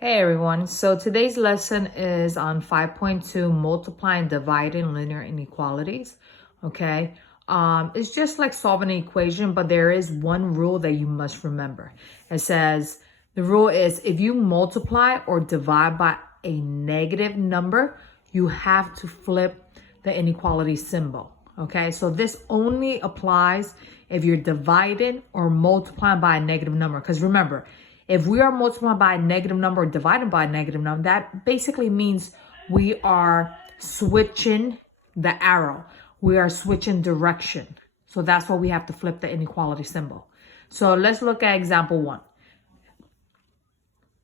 Hey everyone, so today's lesson is on 5.2 multiplying, dividing linear inequalities. Okay, it's just like solving an equation, but there is one rule that you must remember. It says the rule is if you multiply or divide by a negative number, you have to flip the inequality symbol. Okay, so this only applies if you're dividing or multiplying by a negative number, because remember, if we are multiplying by a negative number or dividing by a negative number, that basically means we are switching the arrow. We are switching direction. So that's why we have to flip the inequality symbol. So let's look at example 1.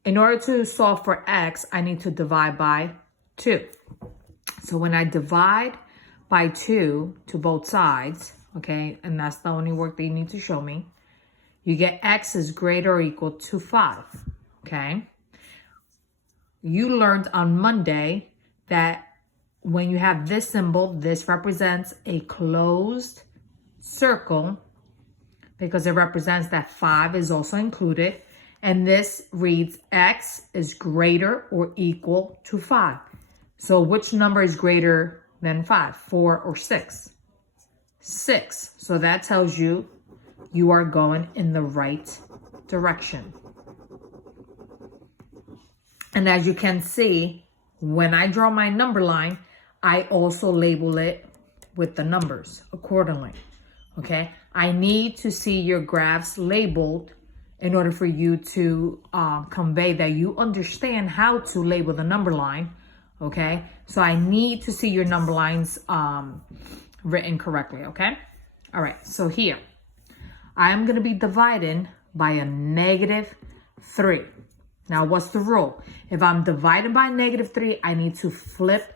In order to solve for x, I need to divide by 2. So when I divide by 2 to both sides, okay, and that's the only work that you need to show me, you get x is greater or equal to 5, okay? You learned on Monday that when you have this symbol, this represents a closed circle because it represents that 5 is also included. And this reads x is greater or equal to 5. So which number is greater than 5, 4 or 6? 6. So that tells you you are going in the right direction. And as you can see, when I draw my number line, I also label it with the numbers accordingly, okay? I need to see your graphs labeled in order for you to convey that you understand how to label the number line, okay? So I need to see your number lines written correctly, okay? All right, so here, I'm going to be dividing by a -3. Now, what's the rule? If I'm dividing by a -3, I need to flip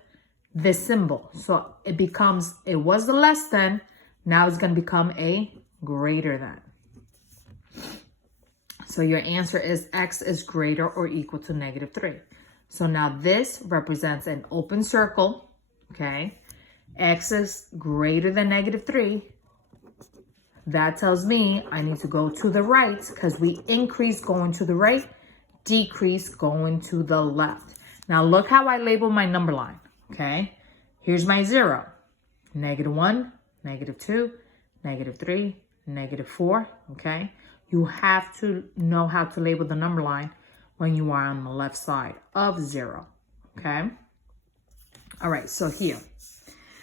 this symbol. So it was the less than, now it's going to become a greater than. So your answer is x is greater or equal to -3. So now this represents an open circle, okay? X is greater than -3. That tells me I need to go to the right because we increase going to the right, decrease going to the left. Now look how I label my number line, okay? Here's my 0, -1, -2, -3, -4, okay? You have to know how to label the number line when you are on the left side of 0, okay? All right, so here.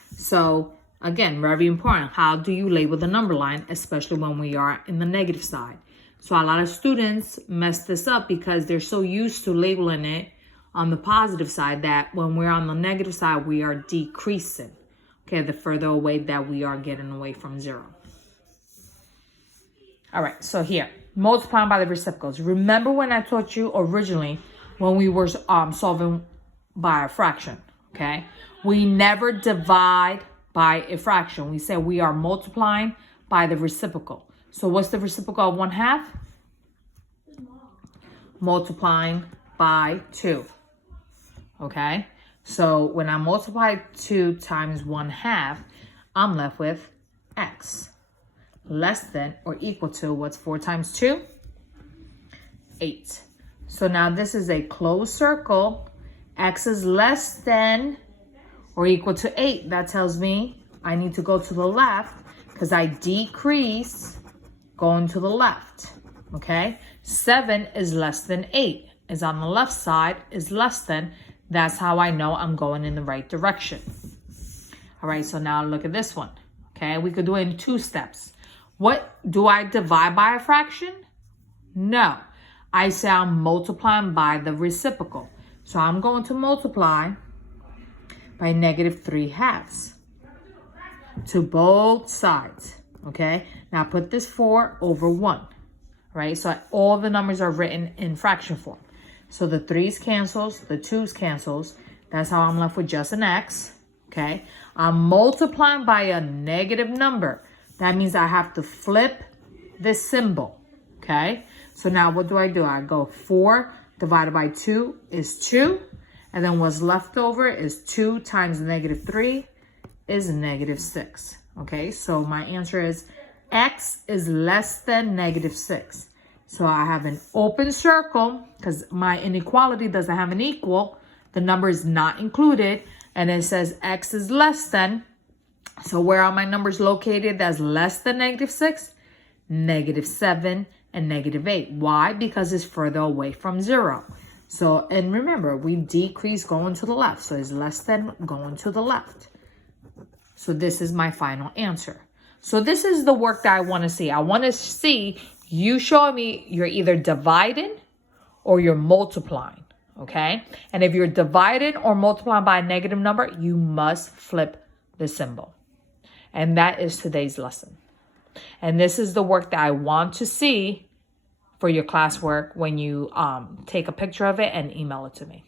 So again, very important. How do you label the number line, especially when we are in the negative side? So a lot of students mess this up because they're so used to labeling it on the positive side that when we're on the negative side, we are decreasing, okay, the further away that we are getting away from 0. All right, so here, multiplying by the reciprocals. Remember when I taught you originally when we were solving by a fraction, okay? We never divide by a fraction. We said we are multiplying by the reciprocal. So what's the reciprocal of 1/2? Multiplying by 2. Okay? So when I multiply 2 times 1/2, I'm left with x. Less than or equal to, what's 4 times 2? 8. So now this is a closed circle. X is less than or equal to 8. That tells me I need to go to the left because I decrease going to the left, okay? 7 is less than 8. Is on the left side, is less than. That's how I know I'm going in the right direction. All right, so now look at this one, okay? We could do it in 2 steps. What, do I divide by a fraction? No. I say I'm multiplying by the reciprocal. So I'm going to multiply by -3/2 to both sides, okay? Now put this 4 over 1, right? So all the numbers are written in fraction form. So the 3's cancels, the 2's cancels. That's how I'm left with just an x, okay? I'm multiplying by a negative number. That means I have to flip this symbol, okay? So now what do? I go 4 divided by 2 is 2. And then what's left over is 2 times -3 is -6. Okay, so my answer is x is less than -6. So I have an open circle because my inequality doesn't have an equal. The number is not included. And it says x is less than. So where are my numbers located that's less than -6? -7 and -8. Why? Because it's further away from 0. So, and remember, we decrease going to the left. So it's less than going to the left. So this is my final answer. So this is the work that I want to see. I want to see you show me you're either dividing or you're multiplying. Okay? And if you're dividing or multiplying by a negative number, you must flip the symbol. And that is today's lesson. And this is the work that I want to see for your classwork when you take a picture of it and email it to me.